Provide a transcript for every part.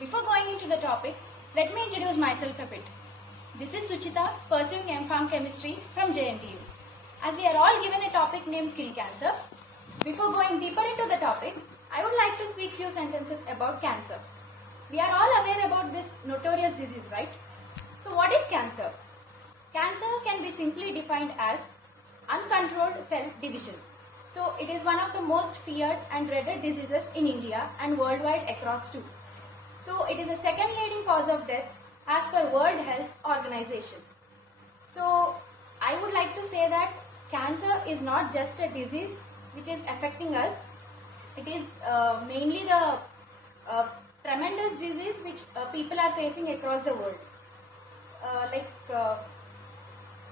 Before going into the topic, let me introduce myself a bit. This is Suchita, pursuing M.Pharm Chemistry from JNTU. As we are all given a topic named kill cancer, before going deeper into the topic, I would like to speak few sentences about cancer. We are all aware about this notorious disease, right? So what is cancer? Cancer can be simply defined as uncontrolled cell division. So it is one of the most feared and dreaded diseases in India and worldwide across too. So it is the second leading cause of death as per World Health Organization. So I would like to say that cancer is not just a disease which is affecting us. It is mainly the tremendous disease which people are facing across the world.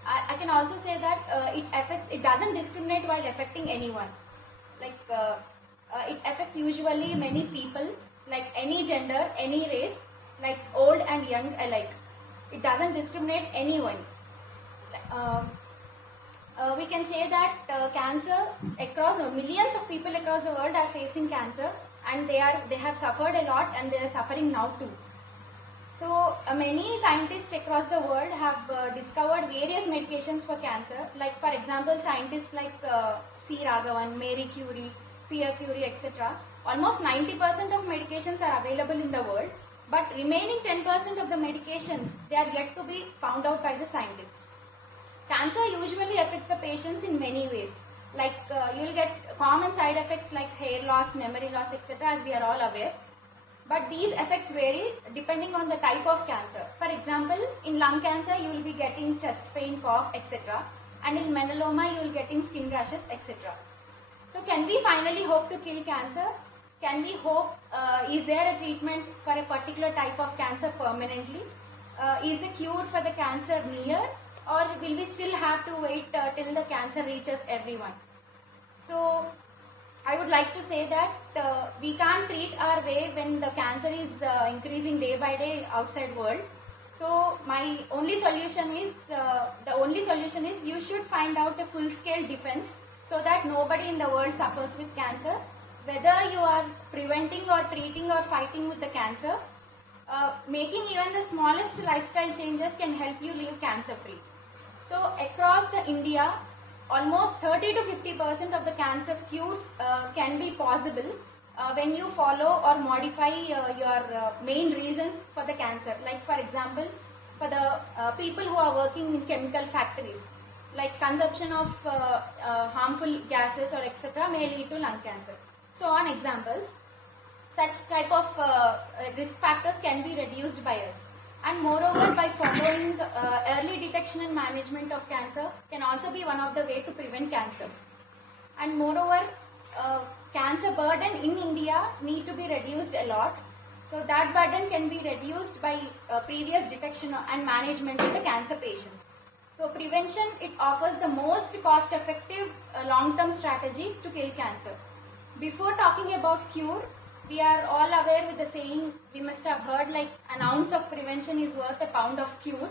I can also say that it doesn't discriminate while affecting anyone. It affects usually many people, like any gender, any race, like old and young alike. It doesn't discriminate anyone. We can say that cancer across millions of people across the world are facing cancer, and they have suffered a lot, and they are suffering now too. So many scientists across the world have discovered various medications for cancer. Like for example, scientists like C. Raghavan, Marie Curie, Pierre Curie, etc. Almost 90% of medications are available in the world, but remaining 10% of the medications, they are yet to be found out by the scientists. Cancer usually affects the patients in many ways. Like you will get common side effects like hair loss, memory loss, etc. as we are all aware. But these effects vary depending on the type of cancer. For example, in lung cancer, you will be getting chest pain, cough, etc. And in melanoma, you will getting skin rashes, etc. So can we finally hope to kill cancer? Can we hope, is there a treatment for a particular type of cancer permanently? Is the cure for the cancer near? Or will we still have to wait till the cancer reaches everyone? So I would like to say that we can't treat our way when the cancer is increasing day by day outside world. So my only solution is, you should find out a full-scale defense so that nobody in the world suffers with cancer. Whether you are preventing or treating or fighting with the cancer, making even the smallest lifestyle changes can help you live cancer-free. So across the India, almost 30 to 50% of the cancer cures can be possible when you follow or modify your main reasons for the cancer. Like for example, for the people who are working in chemical factories, like consumption of harmful gases or etc. may lead to lung cancer. So on examples, such type of risk factors can be reduced by us. And moreover, by following early detection and management of cancer can also be one of the way to prevent cancer. And moreover, cancer burden in India need to be reduced a lot. So that burden can be reduced by previous detection and management of the cancer patients. So prevention, it offers the most cost-effective long-term strategy to kill cancer. Before talking about cure, we are all aware with the saying, we must have heard, like an ounce of prevention is worth a pound of cure.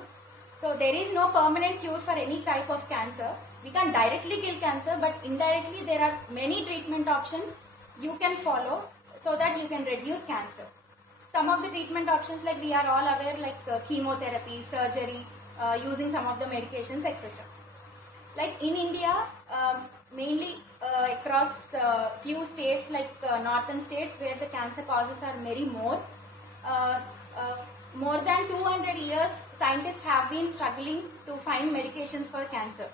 So there is no permanent cure for any type of cancer. We can't directly kill cancer, but indirectly there are many treatment options you can follow so that you can reduce cancer. Some of the treatment options, like we are all aware, like chemotherapy, surgery, using some of the medications, etc. Like in India, mainly across few states like northern states where the cancer causes are very more. More than 200 years, scientists have been struggling to find medications for cancer.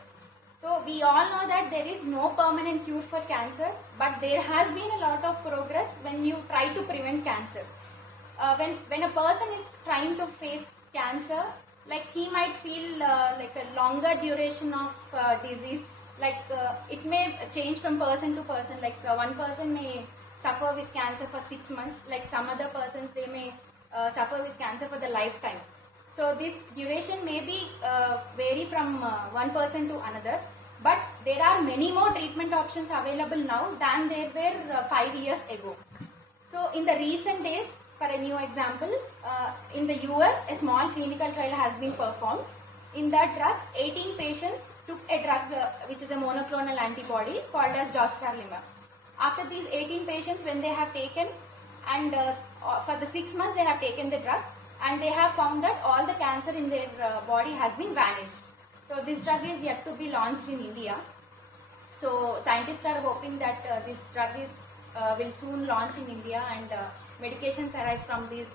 So we all know that there is no permanent cure for cancer, but there has been a lot of progress when you try to prevent cancer. When a person is trying to face cancer, like he might feel like a longer duration of disease. Like it may change from person to person. Like one person may suffer with cancer for 6 months. Like some other persons, they may suffer with cancer for the lifetime. So this duration may be vary from one person to another. But there are many more treatment options available now than there were 5 years ago. So in the recent days, for a new example, in the US, a small clinical trial has been performed. In that drug, 18 patients took a drug which is a monoclonal antibody called as dostarlimab. After these 18 patients, when they have taken, and for the 6 months they have taken the drug, and they have found that all the cancer in their body has been vanished. So this drug is yet to be launched in India. So scientists are hoping that this drug is will soon launch in India, and medications arise from this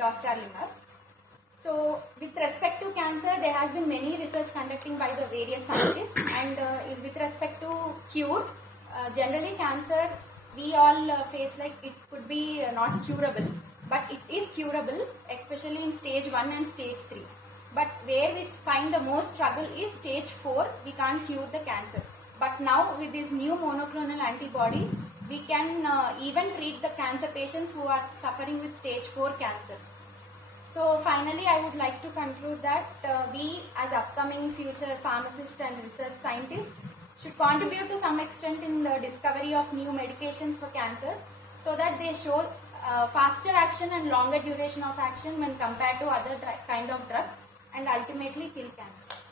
dostarlimab. So with respect to cancer, there has been many research conducting by the various scientists, and with respect to cure, generally cancer we all face like it could be not curable, but it is curable, especially in stage 1 and stage 3. But where we find the most struggle is stage 4, we can't cure the cancer. But now with this new monoclonal antibody, we can even treat the cancer patients who are suffering with stage 4 cancer. So finally, I would like to conclude that we as upcoming future pharmacists and research scientists should contribute to some extent in the discovery of new medications for cancer, so that they show faster action and longer duration of action when compared to other kind of drugs, and ultimately kill cancer.